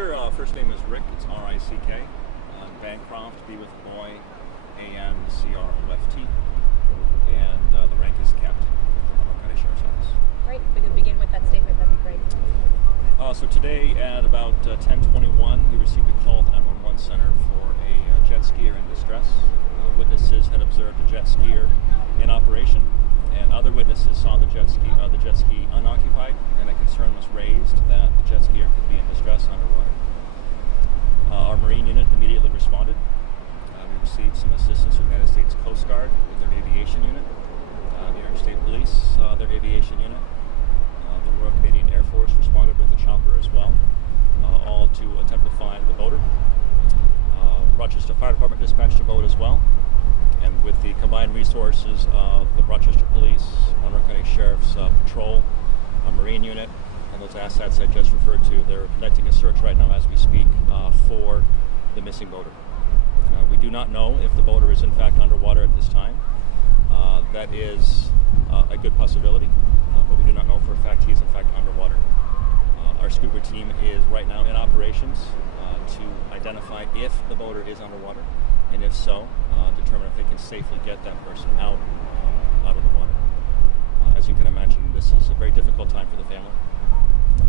Sure. First name is Rick. It's R-I-C-K. Bancroft, B with boy, A-N-C-R-O-F-T. And the rank is Captain with the Monroe County Sheriff's Office. Great. We could begin with that statement. That'd be great. So today at about 10:21, we received a call at the 911 center for a jet skier in distress. Witnesses had observed a jet skier in operation, and other witnesses saw the jet ski unoccupied, and a concern was raised that the jet skier could be in distress underwater. Our Marine unit immediately responded. We received some assistance from the United States Coast Guard with their aviation unit, the New York State Police, their aviation unit. The Royal Canadian Air Force responded with a chopper as well, all to attempt to find the boater. Rochester Fire Department dispatched a boat as well, and with the combined resources of the Rochester Police, Monroe County Sheriff's Patrol, a Marine unit, and those assets I just referred to, they're conducting a search right now as we speak for the missing boater. We do not know if the boater is in fact underwater at this time. That is a good possibility, but we do not know for a fact he is in fact underwater. Our scuba team is right now in operations to identify if the boater is underwater, and if so, determine if they can safely get that person out of the water. As you can imagine, this is a very difficult time for the family.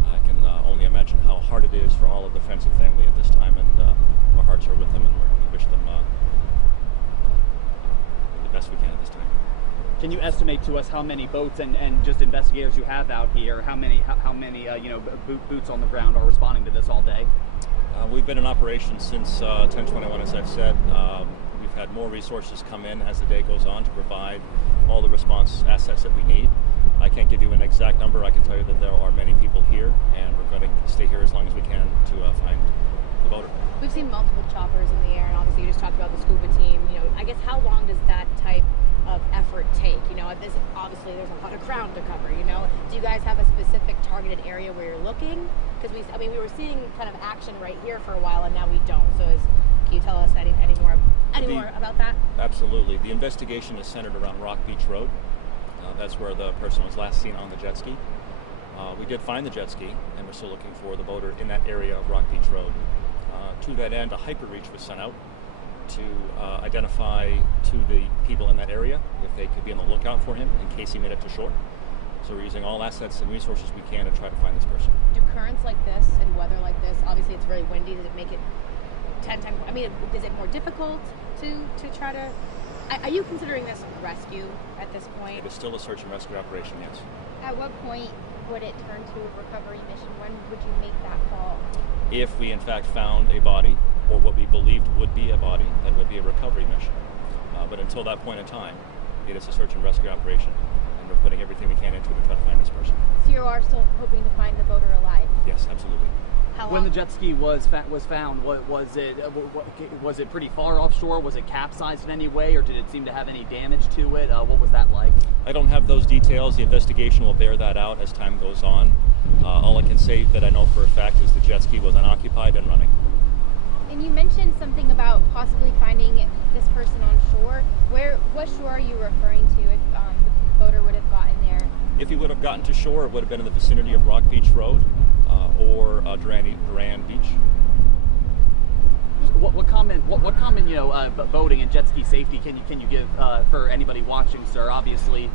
I can only imagine how hard it is for all of the friends and family at this time, and our hearts are with them, and we wish them the best we can at this time. Can you estimate to us how many boats and just investigators you have out here? How many boots on the ground are responding to this all day? We've been in operation since 10:21, as I've said. We've had more resources come in as the day goes on to provide all the response assets that we need. I can't give you an exact number. I can tell you that there are many people here, and we're going to stay here as long as we can to find the boater. We've seen multiple choppers in the air, and obviously you just talked about the scuba team. I guess how long does that type of effort take? Obviously there's a lot of ground to cover. Do you guys have a specific targeted area where you're looking? Because we were seeing kind of action right here for a while, and now we don't. So can you tell us any more about that? Absolutely. The investigation is centered around Rock Beach Road. That's where the person was last seen on the jet ski. We did find the jet ski, and we're still looking for the boater in that area of Rock Beach Road. To that end, a hyperreach was sent out to identify to the people in that area if they could be on the lookout for him in case he made it to shore. So we're using all assets and resources we can to try to find this person. Do currents like this and weather like this, obviously it's very windy, does it make it 10 times, is it more difficult to try to, are you considering this rescue at this point? It is still a search and rescue operation, yes. At what point would it turn to a recovery mission? When would you make that call? If we in fact found a body, or what we believed would be a body, then it would be a recovery mission. But until that point in time, it is a search and rescue operation, and we're putting everything we can into it to try to find this person. So you are still hoping to find the boater alive? Yes, absolutely. When the jet ski was found, was it pretty far offshore? Was it capsized in any way, or did it seem to have any damage to it? What was that like? I don't have those details. The investigation will bear that out as time goes on. All I can say that I know for a fact is the jet ski was unoccupied and running. And you mentioned something about possibly finding this person on shore. What shore are you referring to if the boater would have gotten there? If he would have gotten to shore, it would have been in the vicinity of Rock Beach Road or Duran Beach. What common boating and jet ski safety can you give for anybody watching, sir? Obviously,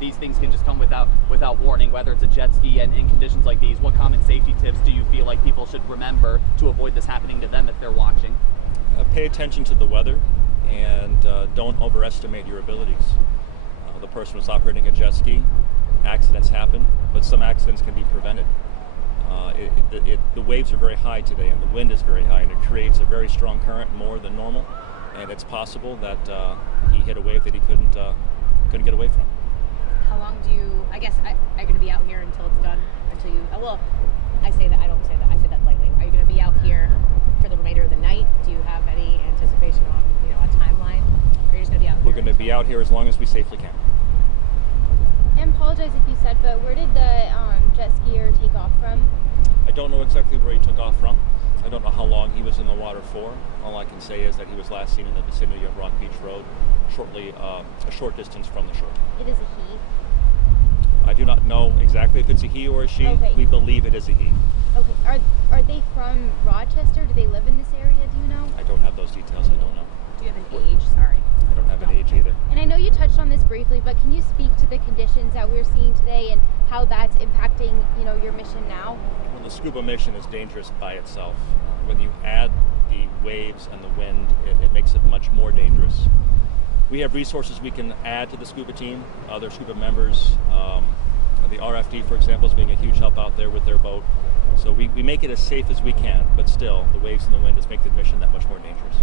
these things can just come without warning. Whether it's a jet ski and in conditions like these, what common safety tips do you feel like people should remember to avoid this happening to them if they're watching? Pay attention to the weather, and don't overestimate your abilities. The person was operating a jet ski. Accidents happen, but some accidents can be prevented. The waves are very high today, and the wind is very high, and it creates a very strong current, more than normal, and it's possible that he hit a wave that he couldn't get away from. How long are you going to be out here until it's done? I say that, I don't say that, I say that lightly. Are you going to be out here for the remainder of the night? Do you have any anticipation on a timeline? Or are you just going to be out here? We're going to be out here as long as we safely can. And apologize if you said, but where did the jet skier take off from? I don't know exactly where he took off from. I don't know how long he was in the water for. All I can say is that he was last seen in the vicinity of Rock Beach Road, a short distance from the shore. It is a he? I do not know exactly if it's a he or a she. Okay. We believe it is a he. Okay. Are they from Rochester? Do they live in this area? Do you know? I don't have those details. I don't know. Do you have an age? Sorry. I don't have an age either. And I know you touched on this briefly, but can you speak to the conditions that we're seeing today and how that's impacting, your mission now? Well, the scuba mission is dangerous by itself. When you add the waves and the wind, it makes it much more dangerous. We have resources we can add to the scuba team, other scuba members. The RFD, for example, is being a huge help out there with their boat. So we make it as safe as we can, but still, the waves and the wind just make the mission that much more dangerous.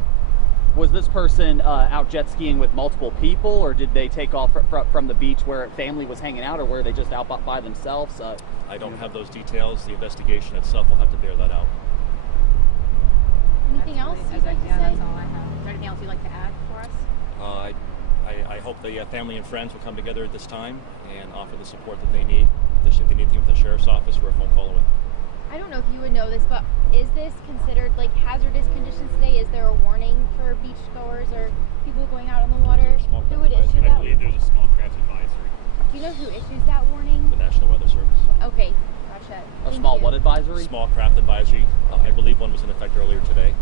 Was this person out jet skiing with multiple people, or did they take off from the beach where family was hanging out, or were they just out by themselves? I don't have those details. The investigation itself will have to bear that out. Anything else you'd like to say? That's all I have. Is there anything else you'd like to add for us? I hope the family and friends will come together at this time and offer the support that they need. If they need anything from the sheriff's office, we're a phone call away. I don't know if you would know this, but is this considered like hazardous conditions today? Is there a warning for beachgoers or people going out on the water? Who would issue I that? believe there's a small craft advisory. Do you know who issues that warning? The National Weather Service. Okay, gotcha. A Thank small you. what advisory? Small craft advisory. I believe one was in effect earlier today.